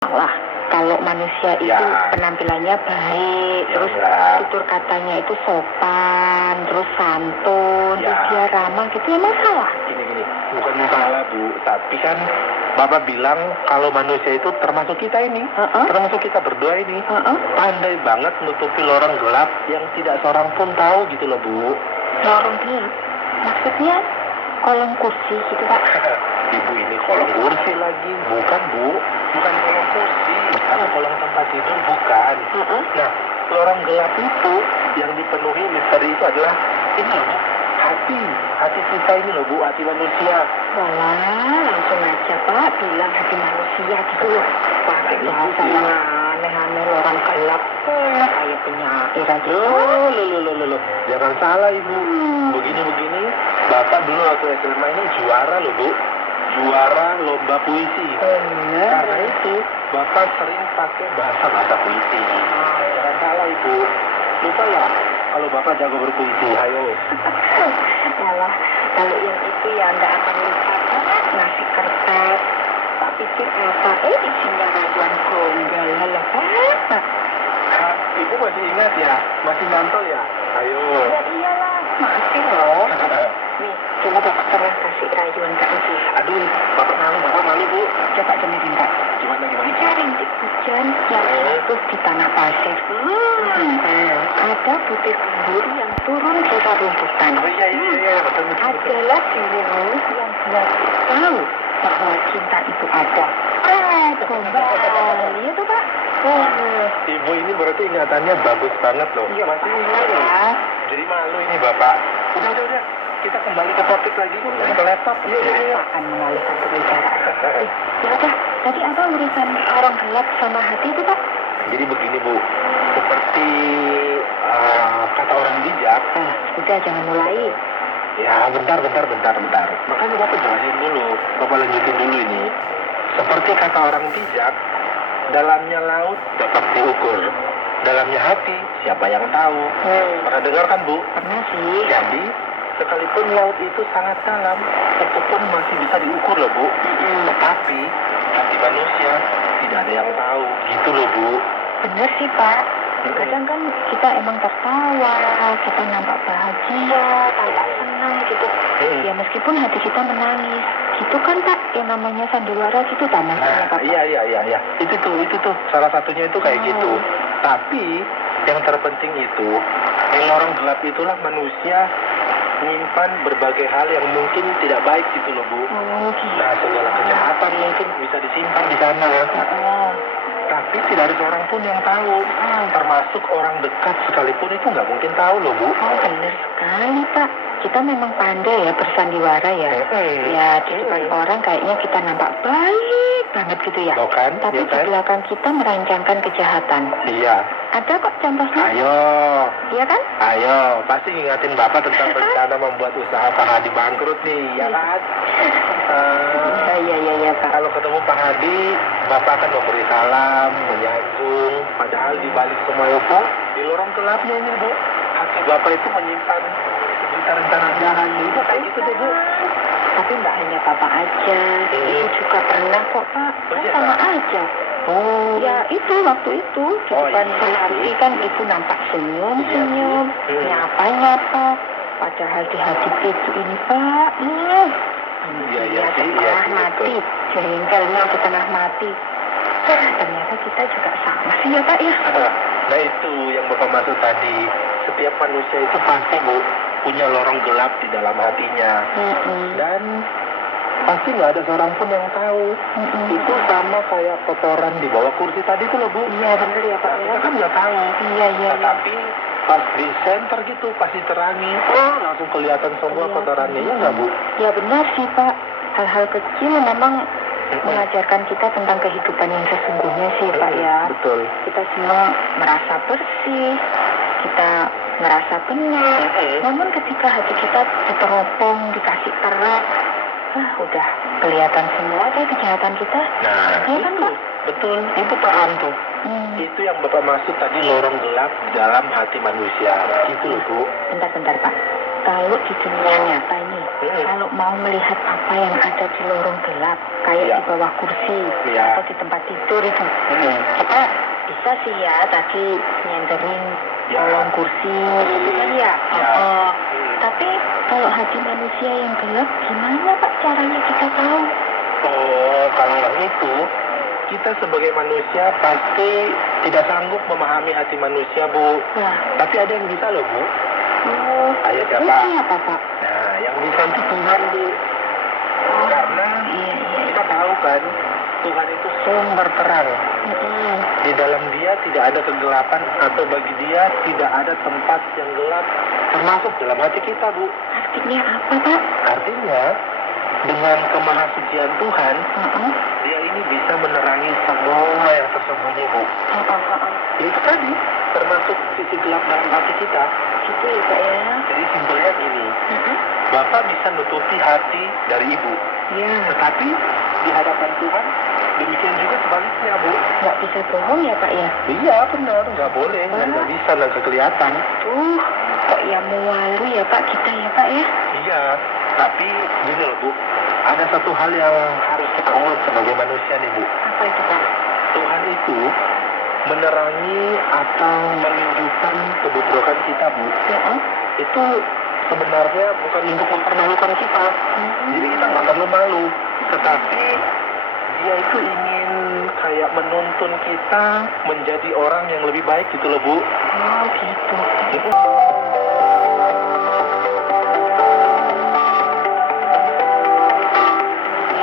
Salah. Kalau manusia itu Ya. penampilannya baik, Ya, terus enggak. tutur katanya itu sopan, terus santun, Ya. terus dia ramah gitu, emang salah? Gini, bukan salah Bu, tapi kan Bapak bilang kalau manusia itu termasuk kita ini, termasuk kita berdua ini, pandai banget nutupi lorong gelap yang tidak seorang pun tahu gitu loh Bu. Lorong gelap? Maksudnya kolong kursi gitu Pak? Ibu ini kolong kursi lagi, bukan Bu, bukan kolong kursi, atau kolong tempat tidur, bukan. Nah, lorong gelap itu yang dipenuhi misteri itu adalah ini loh Bu, hati kita ini loh Bu, hati manusia. Walah, langsung aja Pak bilang hati manusia gitu loh. Pakai bahasa yang aneh-aneh lorong gelap. Kayak penyair aja. Loh, jangan salah Ibu. Begini, Bapak dulu waktu SMA ini juara loh Bu. Juara lomba puisi. Karena itu, Bapak sering pakai bahasa puisi. Jangan salah Ibu. Lupa ya, kalau Bapak jago berpuisi, ayo. Yalah, kalau yang itu ya nggak akan lupa Pak. Ngasih kertas. Tak pikir apa, isinya rayuan gombal lah Pak. Ibu masih ingat ya? Masih mantol ya? Ayo. Ya iyalah, masih loh. Nih, coba Bapak pernah kasih rayuan ke Ibu. Aduh, Bapak malu Bu. Coba dengerin Pak. Gimana? Ada rintik hujan yang jatuh di tanah pasir. Ada butir embun yang turun ke rumputan. Oh iya, betul. Adalah dirimu yang dia tahu bahwa cinta itu ada. Gombal. Iya tuh Pak. Ibu ini berarti ingatannya bagus banget loh. Iya, Masih ingat ya. loh. Jadi malu ini Bapak. Udah. Kita kembali ke topik lagi. Ke laptop. Iya. Apaan mengalihkan pembicaraan? Ya udah, tadi apa urusan orang gelap sama hati itu Pak? Jadi begini Bu, seperti kata orang bijak. Udah jangan mulai. Ya bentar. Makanya Bapak jelasin dulu, Bapak lanjutin dulu ini. Seperti kata orang bijak, dalamnya laut dapat diukur, dalamnya hati siapa yang tahu. Pernah dengar kan Bu? Pernah sih. Jadi sekalipun laut itu sangat dalam, itu pun masih bisa diukur loh Bu. Tetapi hati manusia tidak ada yang tahu, gitu loh Bu. Bener sih Pak. Kadang kan kita emang tertawa, kita nampak bahagia, tampak senang gitu. Ya meskipun hati kita menangis. Gitu kan Pak, yang namanya sandiwara gitu tamasnya Pak. Iya. Itu tuh. Salah satunya itu kayak gitu. Tapi yang terpenting itu, di lorong gelap itulah manusia menyimpan berbagai hal yang mungkin tidak baik gitu loh Bu. Gitu. Nah, segala kejahatan mungkin bisa disimpan di sana. Tapi tidak ada seorang pun yang tahu. Termasuk orang dekat sekalipun itu nggak mungkin tahu loh Bu. Bener sekali Pak. Kita memang pandai ya bersandiwara ya. Ya di depan orang kayaknya kita nampak baik banget gitu ya. Loh kan? Tapi di belakang kita merancangkan kejahatan. Iya. Ada kok contohnya. Ayo. Iya kan? Ayo, pasti ngingatin Bapak tentang rencana membuat usaha Pak Hadi bangkrut nih, ya kan? Iya Pak. Kalau ketemu Pak Hadi, Bapak akan memberi salam, menyanjung. Padahal di balik semua itu, di lorong gelapnya ini Bu, hati Bapak itu menyimpan sejuta rencana jahat. Itu kayak gitu deh Bu. Tapi nggak hanya Bapak aja, Ibu juga pernah kok Pak. Iya, Sama Pak. aja. Ya, Itu waktu itu di depan hati kan Ibu nampak senyum, nyapa. Padahal di hati Ibu ini Pak, Iya sih, setengah betul. mati, jengkelnya setengah mati. Ternyata kita juga sama sih ya Pak ya. Nah itu yang Bapak maksud tadi. Setiap manusia itu pasti Bu punya lorong gelap di dalam hatinya. Dan pasti nggak ada seorang pun yang tahu. Itu sama kayak kotoran di bawah kursi tadi tuh loh Bu. Iya bener ya Pak ya. Kita kan nggak tahu. Iya. Tapi pas di center gitu, pas diterangi, langsung kelihatan semua kotorannya, ya nggak Bu? Ya benar sih Pak. Hal-hal kecil memang mengajarkan kita tentang kehidupan yang sesungguhnya sih Pak ya. Betul. Kita semua merasa bersih, kita merasa benar. Namun ketika hati kita diteropong, dikasih terang, udah kelihatan semua deh kejahatan kita. Nah, ya kan Pak? Betul, itu paham tuh. Itu yang Bapak maksud tadi lorong gelap di dalam hati manusia. Itu loh Bu. Bentar Pak. kalau di dunia nyata ini, kalau mau melihat apa yang ada di lorong gelap, kayak di bawah kursi atau di tempat tidur itu, kita bisa sih ya tadi nyenderin kolong kursi, gitu kan ya. Tapi kalau hati manusia yang gelap, gimana Pak caranya kita tahu? Oh, kalau itu, kita sebagai manusia pasti tidak sanggup memahami hati manusia, Bu. Nah, Tapi ada yang bisa loh, Bu. Ayo terus siapa? siapa Pak? Nah, yang bisa itu Tuhan, Bu. Karena Iya. kita tahu kan, Tuhan itu sumber terang. Di dalam dia tidak ada kegelapan, atau bagi dia tidak ada tempat yang gelap, termasuk dalam hati kita, Bu. Artinya apa Pak? Artinya, dengan kemahasucian Tuhan, dia ini bisa menerangi semua yang tersembunyi, Bu. Itu tadi, termasuk sisi gelap dalam hati kita. Gitu ya Pak ya. Jadi simpelnya gini, Bapak bisa nutupi hati dari Ibu. Iya. Tetapi di hadapan Tuhan, demikian juga sebaliknya, Bu. Nggak bisa bohong ya Pak ya? Iya, benar. Nggak boleh. Nggak bisa, nggak kelihatan. Kok ya malu ya Pak kita ya Pak ya? Iya, tapi gini loh, Bu. Ada satu hal yang harus kita ingat sebagai manusia nih, Bu. Apa itu Pak? Tuhan itu menerangi atau menunjukkan kebobrokan kita, Bu. Itu sebenarnya bukan untuk mempermalukan kita. Jadi kita nggak perlu malu. Tetapi dia itu ingin kayak menuntun kita menjadi orang yang lebih baik gitu loh, Bu. Oh gitu.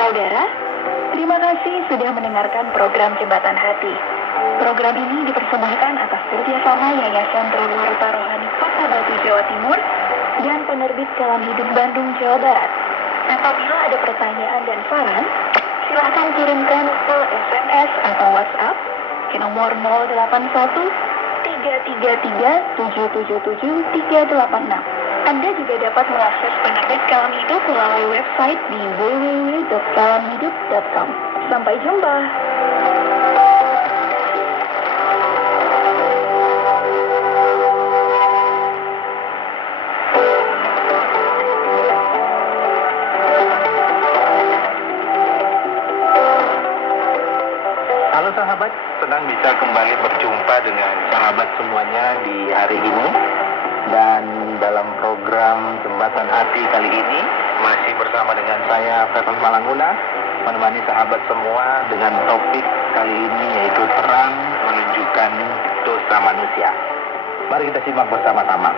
Saudara, terima kasih sudah mendengarkan program Jembatan Hati. Program ini dipersembahkan atas kerjasama Yayasan Trewarta Rohani Kota Batu, Jawa Timur dan penerbit Kalam Hidup Bandung, Jawa Barat. Apabila ada pertanyaan dan saran, silakan kirimkan ke SMS atau WhatsApp ke nomor 081 333 777 386. Anda juga dapat mengakses penerbit Kalam Hidup melalui website di www.kalamhidup.com. Sampai jumpa. Halo sahabat, senang bisa kembali berjumpa dengan sahabat semuanya di hari ini. Dan dalam program Jembatan Hati kali ini masih bersama dengan saya Ferman Malanguna, menemani sahabat semua dengan topik kali ini yaitu terang menunjukkan dosa manusia. Mari kita simak bersama-sama.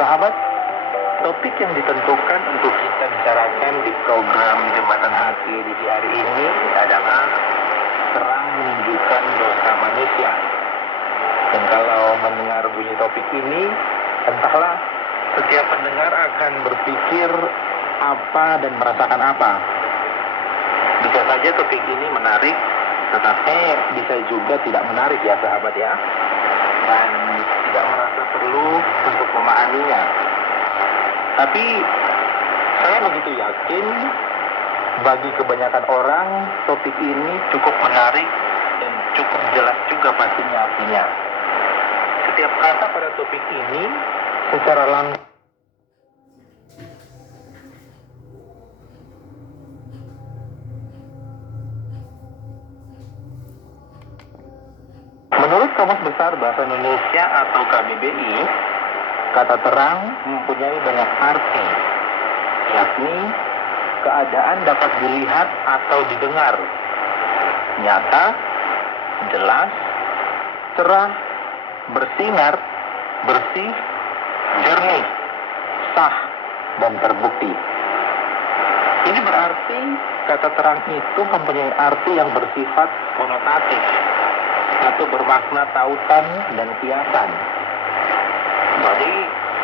Sahabat, topik yang ditentukan untuk kita bicarakan di program Jembatan Hati di hari ini adalah terang menunjukkan dosa manusia. Dan kalau mendengar bunyi topik ini, entahlah setiap pendengar akan berpikir apa dan merasakan apa. Bisa saja topik ini menarik, tetapi bisa juga tidak menarik ya sahabat ya. Dan tidak merasa perlu untuk memahaminya. Tapi saya begitu yakin bagi kebanyakan orang topik ini cukup menarik dan cukup jelas juga pastinya artinya. Setiap kata pada topik ini secara langsung menurut Kamus Besar Bahasa Indonesia atau KBBI, kata terang mempunyai banyak arti, yakni keadaan dapat dilihat atau didengar, nyata, jelas, cerah, bersinar, bersih, jernih, sah, dan terbukti. Ini berarti kata terang itu mempunyai arti yang bersifat konotatif atau bermakna tautan dan kiasan. Jadi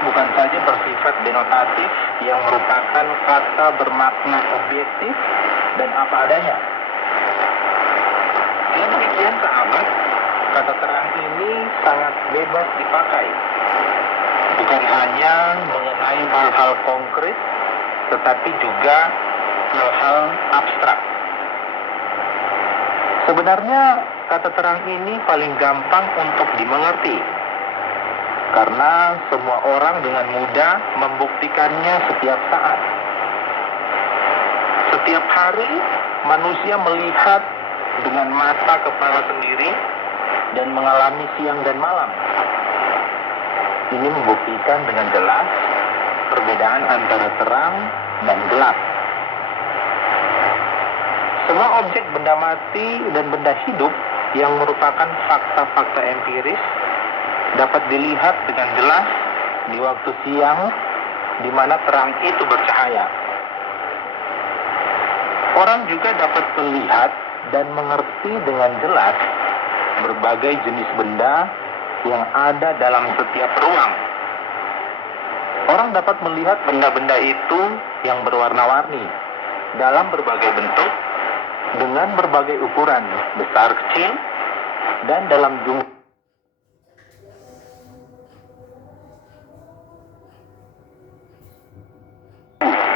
bukan saja bersifat denotatif yang merupakan kata bermakna objektif dan apa adanya. Dengan demikian sahabat, kata terang ini sangat bebas dipakai. Bukan hanya mengenai hal-hal konkret, tetapi juga hal-hal abstrak. Sebenarnya kata terang ini paling gampang untuk dimengerti, karena semua orang dengan mudah membuktikannya setiap saat. Setiap hari manusia melihat dengan mata kepala sendiri dan mengalami siang dan malam. Ini membuktikan dengan jelas perbedaan antara terang dan gelap. Semua objek benda mati dan benda hidup yang merupakan fakta-fakta empiris dapat dilihat dengan jelas di waktu siang, di mana terang itu bercahaya. Orang juga dapat melihat dan mengerti dengan jelas berbagai jenis benda yang ada dalam setiap ruang. Orang dapat melihat benda-benda itu yang berwarna-warni dalam berbagai bentuk, dengan berbagai ukuran, besar kecil, dan dalam jumlah.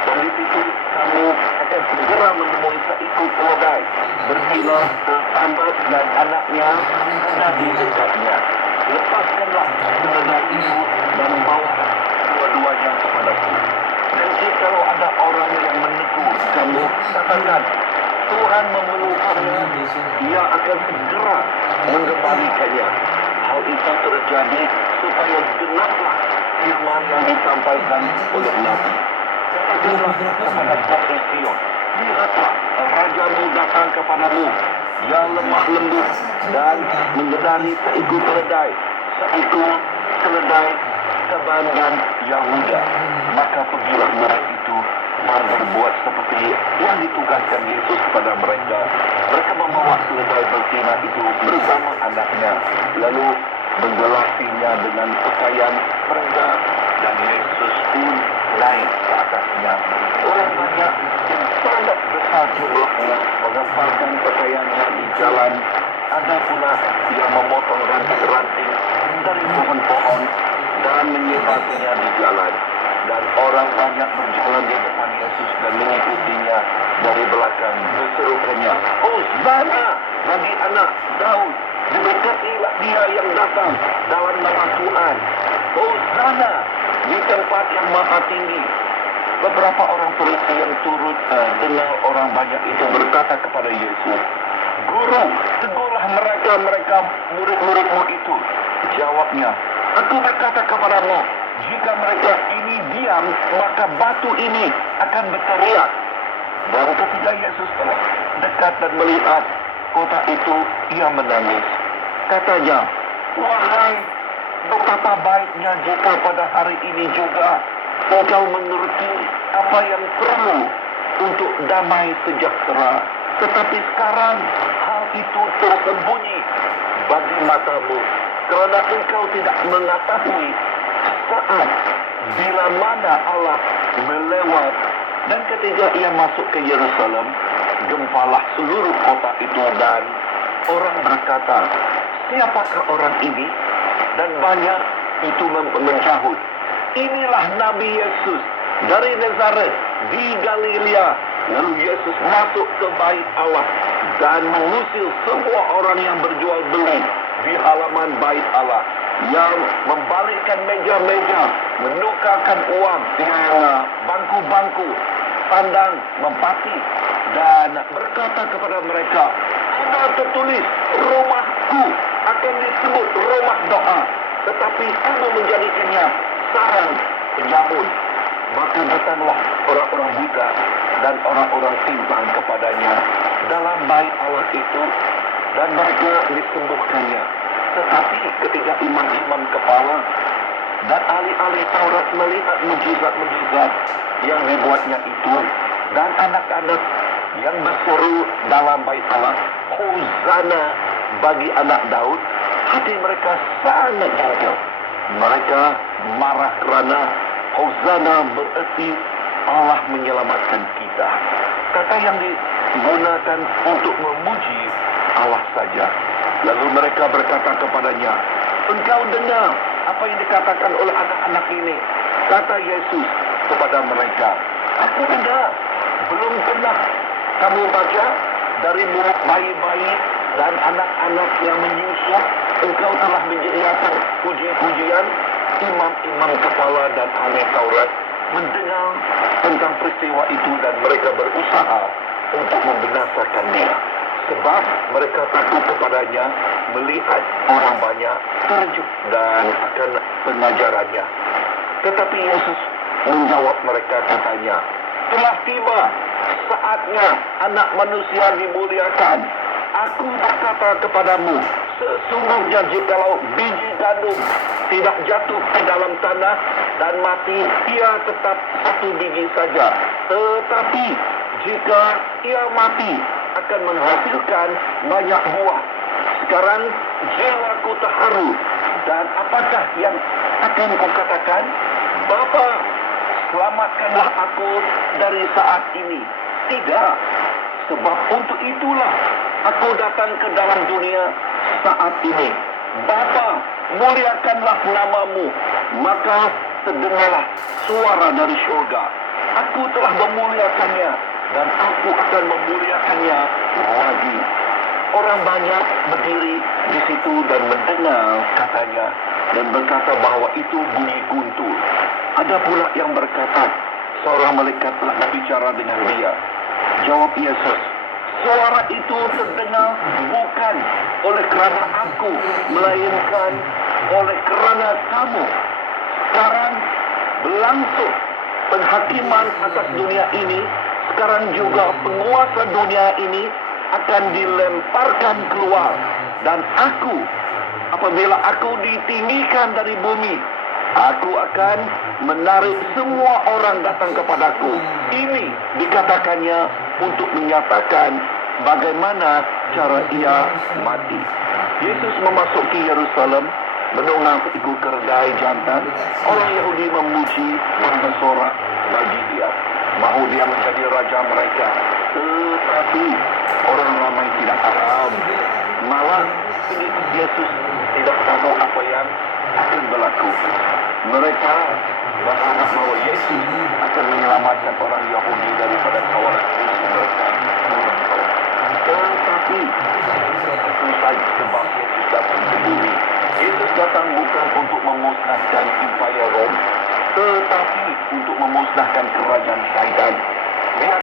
Dari situ kamu akan segera menemui seekor keledai berkilau tersambat dan anaknya ada di dekatnya. Lepaskanlah keledai itu dan bawa dua-duanya kepadaku. Dan jikalau ada orang yang menegur kamu, katakan, Tuhan memerlukannya, ia akan segera mengembalikannya. Hal itu terjadi supaya genaplah firman yang disampaikan oleh Nabi. Katakanlah kepada Putri Sion, lihatlah, rajamu datang kepadamu. Ia lemah lembut dan mengendari seekor keledai, Teman dan Yahuda. Maka pergilah mereka itu dan berbuat seperti yang ditugaskan Yesus kepada mereka. Mereka membawa keledai betina itu bersama anaknya, lalu menggelasinya dengan pakaian mereka, dan Yesus pun naik ke atasnya. Orang banyak yang sangat besar jumlahnya mengepalkan pakaiannya di jalan. Ada pula yang memotong ranting-ranting dari pohon-pohon dan menyebarkannya di jalan. Dan orang banyak berjalan di depan Yesus dan mengikutinya dari belakang, berserukannya, Hosana bagi anak Daud, diberkatilah dia yang datang dalam nama Tuhan. Hosana di tempat yang maha tinggi. Beberapa orang Farisi yang turut dengar orang banyak itu berkata kepada Yesus, Guru, tegurlah mereka murid-muridmu itu. Jawabnya, aku berkata kepadamu, jika mereka ini diam, maka batu ini akan berteriak. Dan ketika Yesus telah dekat dan melihat kota itu, ia menangis. Katanya, wahai, betapa baiknya jika pada hari ini juga engkau menuruti apa yang perlu untuk damai sejahtera. Tetapi sekarang hal itu tersembunyi bagi matamu, karena engkau tidak mengetahui saat bila mana Allah melewat. Dan ketika ia masuk ke Yerusalem, gempalah seluruh kota itu, dan orang berkata, siapakah orang ini? Dan banyak itu mencahut, inilah Nabi Yesus dari Nazaret di Galilea. Lalu Yesus masuk ke bait Allah dan mengusir semua orang yang berjual beli di halaman bait Allah, yang membalikkan meja-meja, menukarkan uang dengan bangku-bangku, pandang, mempati, dan berkata kepada mereka, ada tertulis, rumahku akan disebut rumah doa, tetapi kamu menjadikannya sarang penyamun. Maka datanglah orang-orang buta dan orang-orang timpang kepadanya dalam bait Allah itu, dan mereka disembuhkannya. Tetapi ketika imam-imam kepala dan ahli-ahli Taurat melihat mujizat-mujizat yang dibuatnya itu, dan anak-anak yang berseru dalam bait Allah, Hosana bagi anak Daud, hati mereka sangat jengkel. Mereka marah kerana Hosana berarti Allah menyelamatkan kita. Kata yang digunakan untuk memuji Allah saja. Lalu mereka berkata kepadanya, engkau dengar apa yang dikatakan oleh anak-anak ini? Kata Yesus kepada mereka, aku dengar. Belum pernah kamu baca dari mulut bayi-bayi dan anak-anak yang menyusup, engkau telah menyediakan puji-pujian. Imam-imam kepala dan ahli Taurat mendengar tentang peristiwa itu dan mereka berusaha untuk membinasakan dia. Sebab mereka takut kepadanya melihat orang banyak terkejut dan akan pengajarannya. Tetapi Yesus menjawab mereka, katanya, telah tiba saatnya anak manusia dimuliakan. Aku berkata kepadamu, sesungguhnya jikalau biji gandum tidak jatuh ke dalam tanah dan mati, ia tetap satu biji saja. Tetapi jika ia mati, akan menghasilkan banyak buah. Sekarang jiwaku terharu, dan apakah yang akan kukatakan? Bapa, selamatkanlah aku dari saat ini. Tidak, sebab untuk itulah aku datang ke dalam dunia saat ini. Bapa, muliakanlah namamu. Maka terdengarlah suara dari surga. Aku telah memuliakannya, dan aku akan memuliakannya lagi. Orang banyak berdiri di situ dan mendengar katanya, dan berkata bahwa itu bunyi guntur. Ada pula yang berkata, seorang malaikat telah berbicara dengan dia. Jawab Yesus, suara itu terdengar bukan oleh kerana aku, melainkan oleh kerana kamu. Sekarang berlangsung penghakiman atas dunia ini. Sekarang juga penguasa dunia ini akan dilemparkan keluar. Dan aku, apabila aku ditinggikan dari bumi, aku akan menarik semua orang datang kepadaku. Ini dikatakannya untuk menyatakan bagaimana cara ia mati. Yesus memasuki Yerusalem, menunggang ikut keledai jantan. Orang Yahudi memuji dan bersorak bagi dia, mahu dia menjadi raja mereka. Tetapi orang ramai tidak paham. Malah pengikut Yesus tidak tahu apa yang akan berlaku. Mereka berharap bahwa Yesus akan menyelamatkan orang Yahudi daripada kawalan musuh mereka. Tetapi itu saja sebab Yesus datang ke bumi. Yesus datang bukan untuk memusnahkan Imperium Rom, tetapi untuk memusnahkan kerajaan syaitan. Lihat